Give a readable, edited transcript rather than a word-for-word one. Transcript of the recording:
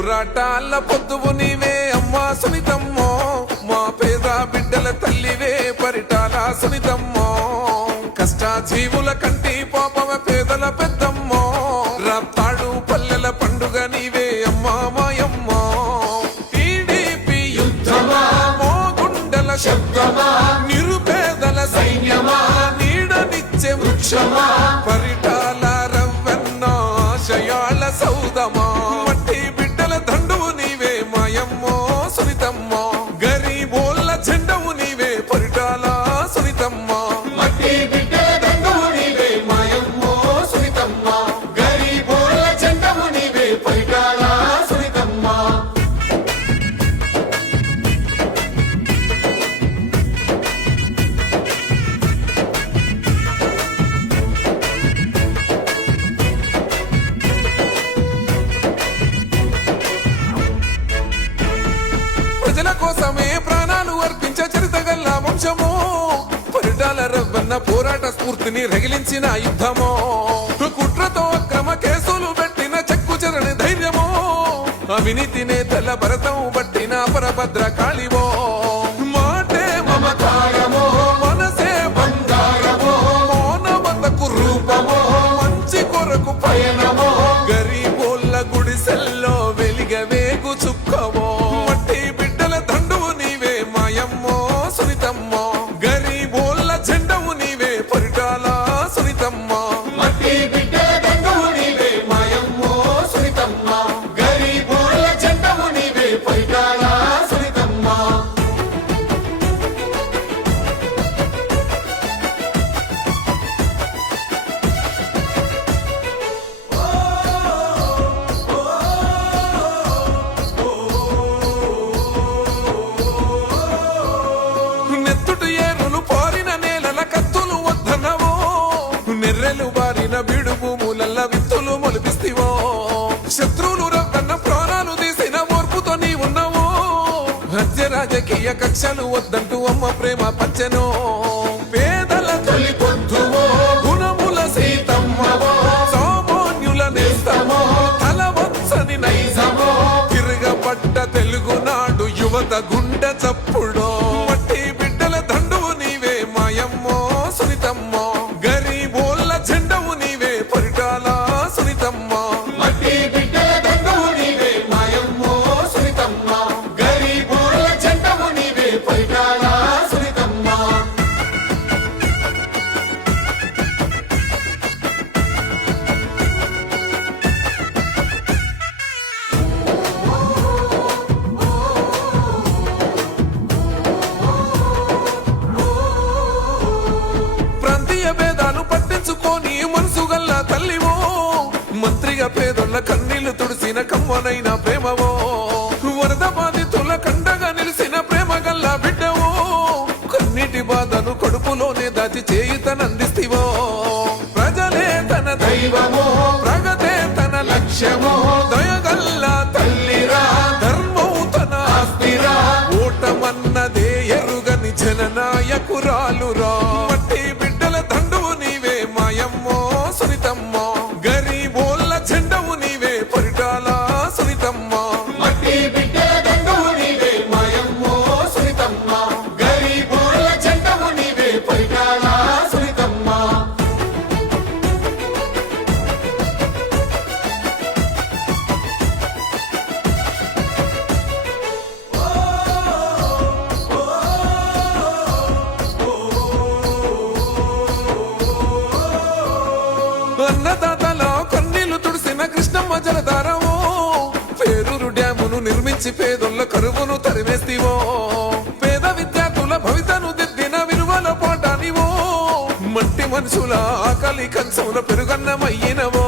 పోరాటాల పొద్దువు నీవే అమ్మా సునీతమ్మో, మా పేద బిడ్డల తల్లివే పరిటాల సునీతమ్మో, కష్టాజీవుల కంటి పాపమ పేదల పెద్దమ్మో, రాప్తాడు పల్లెల పండుగ నీవే అమ్మా మాయమ్మో. టీడీపీ యుద్ధమా మో గుండెల శబ్దమా, నిరుపేదల సైన్యమా నీడనిచ్చే వృక్షమా, పరిటాల రవ్వన్న ఆశయాల సౌదమా, మట్టి బిడ్డల దండువు నీవే మాయమ్మో సునీతమ్మో, గరీబోళ్ళ జెండవు నీవే పరిటాల సునీతమ్మో. మట్టి బిడ్డల దండువు నీవే మాయమ్మో సునీతమ్మో, గరీబోళ్ళ జెండవు నీవే పరిటాల సునీతమ్మో. ప్రజల కోసమే ప్రాణాలు అర్పించే చరితగల్ల వంశమో, పరిటాల రవ్వన్న పోరాట స్ఫూర్తిని రగిలించిన యుద్ధమో, కుట్రతో అక్రమ కేసులు పెట్టిన చెక్కు చెరని ధైర్యమో, అవినీతి నేతల భరతం పట్టిన పరభద్ర కాళివో, మాటే మమకారమో మనసే బంగారమో, మౌనమతకు రూపమో మంచి కొరకు పయనమో, గరీబోళ్ళ గుడిసెల్లో వెలిగవేగు చుక్కవో, మట్టి బిడ్డల దండువు నీవే మాయమ్మో సునీతమ్మో, గరీబోళ్ళ జెండవు నీవే పరిటాల సునీతమ్మో. మట్టి బిడ్డల దండువు నీవే మాయమ్మో సునీతమ్మో, గరీబోళ్ళ జెండవు నీవే పరిటాల సునీతమ్మో. నెత్తుటు ఏరులు పారిన నేలల కత్తులు వద్దనవో, నెర్రెలు బారిన బీడు భూములల్ల విత్తులు మొలిపిస్తివో, శత్రువులు రవ్వన్న ప్రాణాలు తీసిన ఓర్పుతో నీ ఉన్నావో, హత్య రాజకీయ కక్షలు వద్దంటూ అమ్మ ప్రేమ పంచెనో, పేదల తొలి పొద్దువో గుణముల సీతమ్మవో, సామాన్యుల నేస్తమో తల వంచని నైజమో, తిరగబడ్డ తెలుగునాడు యువత గుండె చప్పుడో, మట్టి బిడ్డల దండువు నీవే మాయమ్మో సునీతమ్మో, గరీబోళ్ళ జెండవు నీవే పరిటాల సునీతమ్మో. మట్టి బిడ్డల దండువు నీవే మాయమ్మో సునీతమ్మో, గరీబోళ్ళ జెండవు నీవే పరిటాల సునీతమ్మో. ప్రాంతీయ భేదాలు పట్టించుకొని మనసు గల్ల తల్లివో, మంత్రిగా పేదోళ్ళ కన్నీళ్లు తుడిసిన కమ్మనైన ప్రేమవో, వరద బాధితుల కండగా నిలిసిన ప్రేమ గల్ల బిడ్డవో, కన్నీటి బాధను కడుపులోనే దాచి చేయుతనందిస్తివో, ప్రజలే తన దైవమో ప్రగతే తన లక్ష్యమో, దయగల్ల తల్లిరా ధర్మం తన ఆస్తిరా, ఓటమన్నదే ఎరుగని జననాయకురాలురా, మట్టి బిడ్డల దండువు నీవే మాయమ్మో సునీతమ్మో, గరీబోళ్ళ జెండవు నీవే పరిటాల సునీతమ్మో. మట్టి బిడ్డల దండువు నీవే మాయమ్మో సునీతమ్మో, గరీబోళ్ళ జెండవు నీవే పరిటాల సునీతమ్మో. అన్నదాతల కన్నీళ్లు తుడిసిన కృష్ణమ్మ జలధారవో, పేరూరు డ్యామును నిర్మించి పేదొల్ల కరువును తరిమేస్తివో, పేద విద్యార్థుల భవితను దిద్దిన విలువల పాఠానివో, మట్టి మనుషుల ఆకలి కంచముల పెరుగన్నమయ్యినవో,